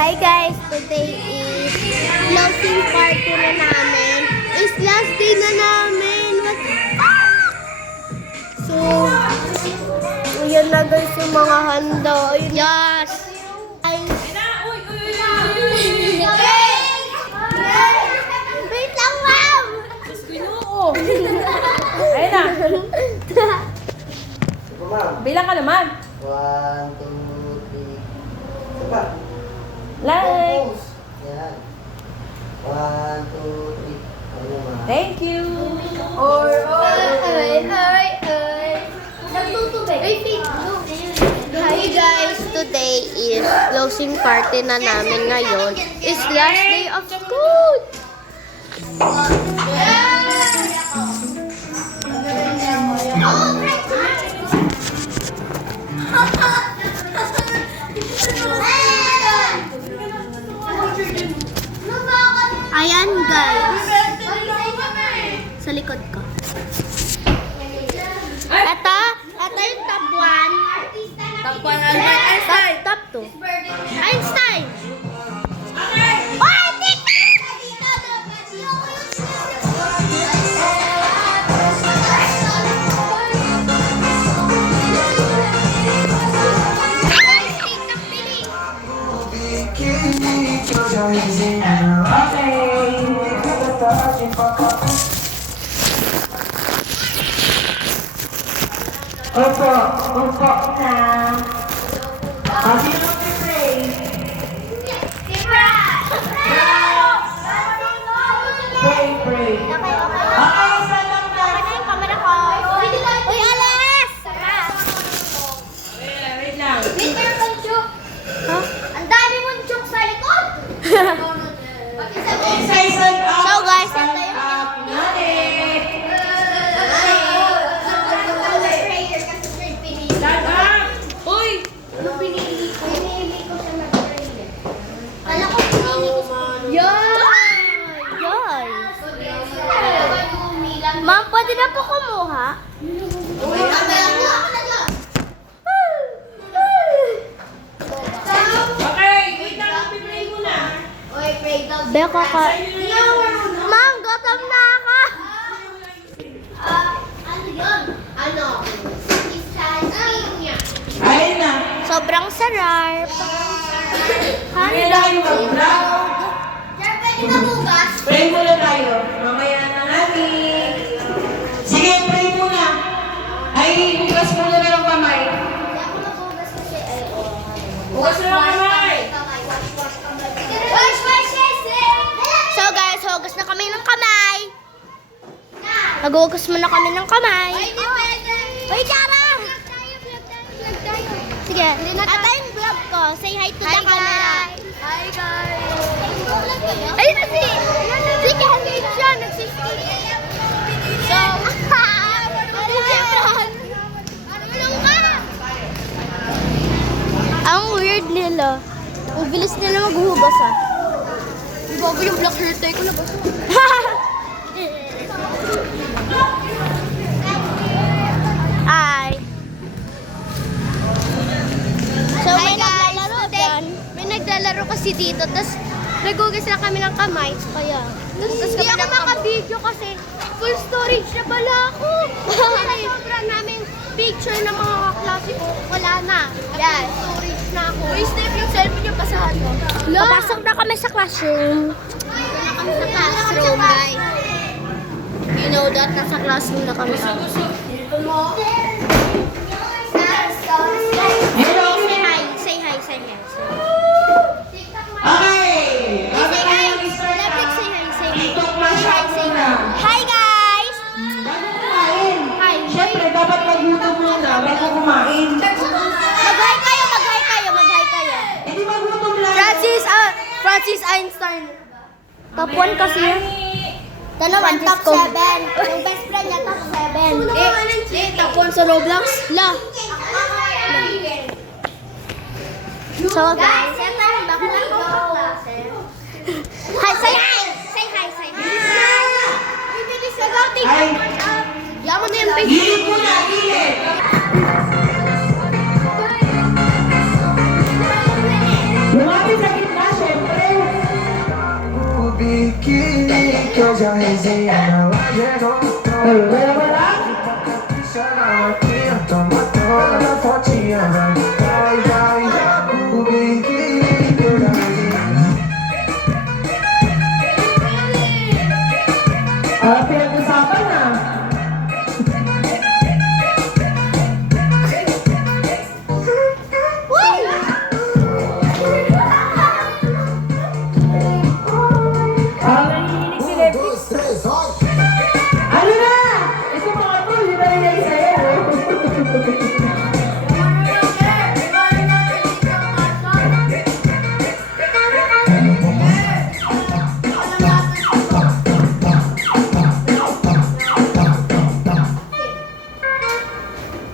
Hi guys, today is closing party na namin. It's last day na namin. What the fuck? So, yun na guys yung mga handa. Yes! Wait lang, ma'am! Ayun na. Bilang ka naman. 1, 2, 3. Sapa. Like. Yan. 1, 2, 3. Ano naman? Thank you. Hi guys, today is closing party na namin ngayon. It's last day of school. Ayan guys, sa likod ko. Ito yung top 1. Top 1 Albert Einstein. Top 2. Einstein! Oh, tita! Opo na. Sino mag-pray? Pray. Okay, isa lang na. Uy, alas! Wait lang. Ang dami mong joke sa likod! Isa up. So guys, ito yung Up. Nalit. Stand up. Uy. Ano pinili ko? Pinili ko siya mag-prayer. Kala ko pinili ko siya. Yoy! Ma'am, pwede na po kumuha? Okay, wait lang. Pipray muna. Beko ka. Ma'am, gutom na ako! Ayun na. Sobrang sarap. Kaya na kayo mag-vlog. Pray muna tayo. Mamaya na natin. Sige, pray muna. Ay, bukas muna na ng kamay. Bukas na ng kamay. So guys, hugas na kami ng kamay. Naghugas muna kami ng kamay. Uy, Chara! Sige, ata yung vlog ko. Say hi to the camera. Hi guys! Ayun na si Kenneth siya. Nagsisig. So, tulong ka! Ang weird nila. Ang bilis nila maghugas ah. Bago yung black shirt tayo ko labas. Hi. So may naglalaro dyan. May naglalaro kasi dito. Tapos nagugas lang kami ng kamay. Kaya. Hindi ako maka-video kasi full storage na pala ako. Kasi sobra naming picture ng mga kaklase ko. Wala na. Yan. Storage na ako. Step yung selfie niyo pasahan mo. Papasok na kami sa classroom. Dito na kami sa classroom, guys. You know that, nasa classroom na kami. Hello. Say hi. Okay. Bago Say tayo hi. mag-start Lapit, ah. say hi. TikTok flash out muna. Hi, guys! Bago kumain. Hi. Siyempre, dapat mag-YouTube muna bago kumain. Mag-hi kayo. Hindi mag-YouTube lang. Francis Einstein. Top 1 kasi yun. Ito naman, top 7. Yung best friend niya, top 7. Top 1 sa Roblox? La. So, guys, ito yung bakla ko. Hi, say hi! Say hi! Bibilis ka daw, Hi. Yaman na yung page. Gilid muna, gilid. Lumapit sa gitna que eu já rezei, ela chegou. Toma toda a fotinha, vai, vai, vai. O bem que eu já rezei. Ah, pinag-usapan na. Ah, nangihinig si Netflix. Ano na? Ito mga to, hindi na nangyay sa'yo.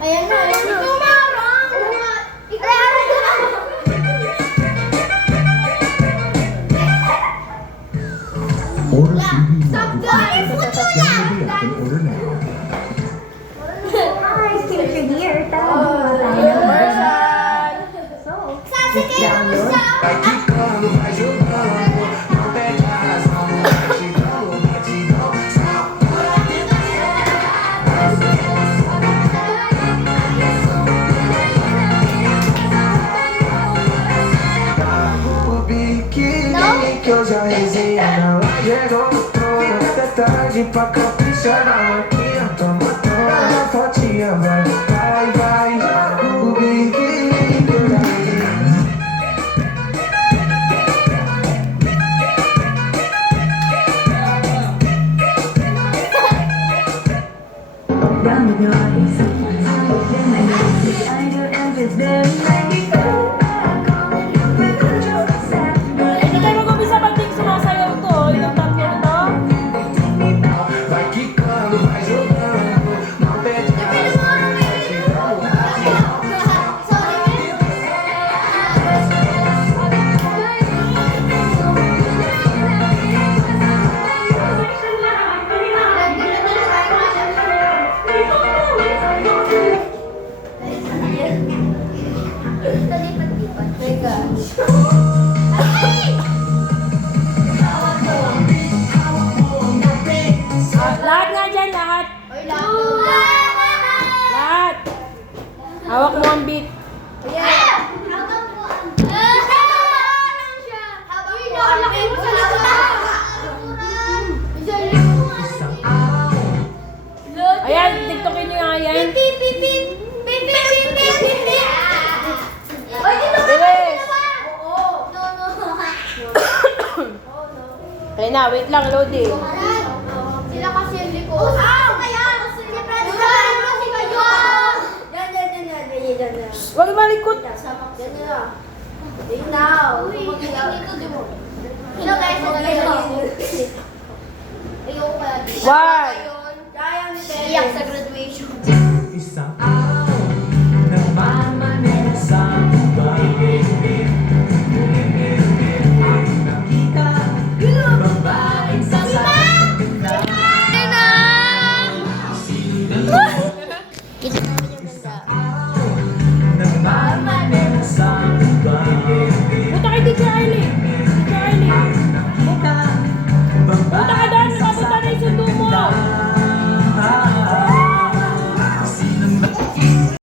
Ayan na, ayan na. Tumarang! Order CD. Stop going! Puto lang! Order now. Sasakay mo sa... Vai quicando, vai jogando. Não perde a razão. Batidão, batidão. O biquíni que eu já rezei, ela chegou. Até tarde pra caprichar na maquinha. Toma toda a fotinha, vai, vai, vai. O biquíni que eu já rezei. Hindi kayo mag-umpisa pag di sumasayaw to. Yung tatlo to. Vai quicando, vai jogando. Não perde a razão. Lahat nga dyan, lahat. Lahat. Hawak mo ang beat. Ayan, tiktokin nyo nga yan. Bilis. Ayun na, wait lang, loading. Sila kasi yung likod. Kaya! Si kayo! Huwag malikot. Hello guys, ayoko kaya dito. One. Iyak sa graduation.